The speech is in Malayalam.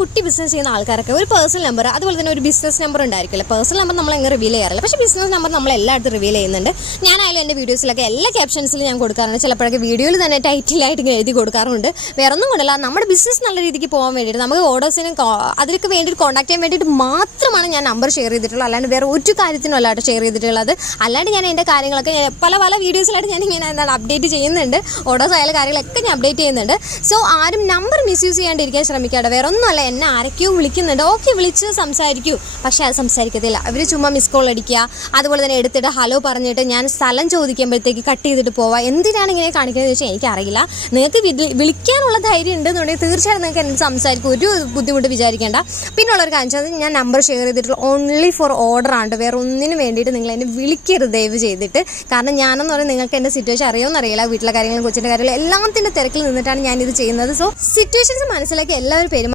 കുട്ടി ബിസിനസ് ചെയ്യുന്ന ആൾക്കാരൊക്കെ ഒരു പേഴ്സണൽ നമ്പർ അതുപോലെ തന്നെ ഒരു ബിസിനസ് നമ്പർ ഉണ്ടായിരിക്കില്ല. പേഴ്സണൽ നമ്പർ നമ്മൾ എങ്ങനെ റിവീൽ ചെയ്യാറില്ല, പക്ഷേ ബിസിനസ് നമ്പർ നമ്മൾ എല്ലായിടത്തും റിവീൽ ചെയ്യുന്നുണ്ട്. ഞാനായാലും എൻ്റെ വീഡിയോസിലൊക്കെ എല്ലാ ക്യാപ്ഷൻസിലും ഞാൻ കൊടുക്കാറുണ്ട്. ചിലപ്പോഴൊക്കെ വീഡിയോയിൽ തന്നെ ടൈറ്റിലായിട്ട് ഇങ്ങനെ എഴുതി കൊടുക്കാറുണ്ട്. വേറെ ഒന്നും കൊണ്ടല്ല, നമ്മുടെ ബിസിനസ് നല്ല രീതിക്ക് പോകാൻ വേണ്ടിയിട്ട് നമുക്ക് ഓർഡേഴ്സിനും അതിലേക്ക് വേണ്ടിയിട്ട് കോൺടാക്ട് ചെയ്യാൻ വേണ്ടിയിട്ട് മാത്രമാണ് ഞാൻ നമ്പർ ഷെയർ ചെയ്തിട്ടുള്ളത്. അല്ലാണ്ട് വേറെ ഒരു കാര്യത്തിനും അല്ലാണ്ട് ഷെയർ ചെയ്തിട്ടുള്ളത്. അല്ലാണ്ട് ഞാൻ എൻ്റെ കാര്യങ്ങളൊക്കെ പല വീഡിയോസിലായിട്ട് ഞാൻ ഇങ്ങനെ അപ്ഡേറ്റ് ചെയ്യുന്നുണ്ട്. ഓർഡേഴ്സ് ആയാലും കാര്യങ്ങളൊക്കെ ഞാൻ അപ്ഡേറ്റ് ചെയ്യുന്നുണ്ട്. സോ ആരും നമ്പർ മിസ്യൂസ് ചെയ്യാണ്ടിരിക്കാൻ ശ്രമിക്കാതെ. വേറെ ഒന്നുമല്ല, എന്നെ ആരൊക്കെയോ വിളിക്കുന്നുണ്ട്, ഓക്കെ വിളിച്ച് സംസാരിക്കൂ, പക്ഷേ അത് സംസാരിക്കത്തില്ല. അവർ ചുമ്മാ മിസ് കോൾ അടിക്കുക, അതുപോലെ തന്നെ എടുത്തിട്ട് ഹലോ പറഞ്ഞിട്ട് ഞാൻ സ്ഥലം ചോദിക്കുമ്പോഴത്തേക്ക് കട്ട് ചെയ്തിട്ട് പോവുക. എന്തിനാണ് ഇങ്ങനെ കാണിക്കുന്നത് ചോദിച്ചാൽ എനിക്കറിയില്ല. നിങ്ങൾക്ക് വിളിക്കാനുള്ള ധൈര്യം ഉണ്ടെന്നുണ്ടെങ്കിൽ തീർച്ചയായും നിങ്ങൾക്ക് എന്നോട് സംസാരിക്കും, ഒരു ബുദ്ധിമുട്ട് വിചാരിക്കേണ്ട. പിന്നുള്ളൊരു കാര്യം ഞാൻ നമ്പർ ഷെയർ ചെയ്തിട്ടുള്ള ഓൺലി ഫോർ ഓർഡർ ആണ്, വേറെ ഒന്നിനും വേണ്ടിയിട്ട് നിങ്ങൾ എന്നെ വിളിക്കരുത് ദയവ് ചെയ്തിട്ട്. കാരണം ഞാനെന്ന് പറയുന്നത് നിങ്ങൾക്ക് എൻ്റെ സിറ്റുവേഷൻ അറിയുമെന്നറിയില്ല, വീട്ടിലെ കാര്യങ്ങളും കൊച്ചിൻ്റെ കാര്യങ്ങളും എല്ലാത്തിൻ്റെ തിരക്കിൽ നിന്നിട്ടാണ് ഞാനിത് ചെയ്യുന്നത്. സോ സിറ്റുവേഷൻസ് മനസ്സിലാക്കി എല്ലാവരും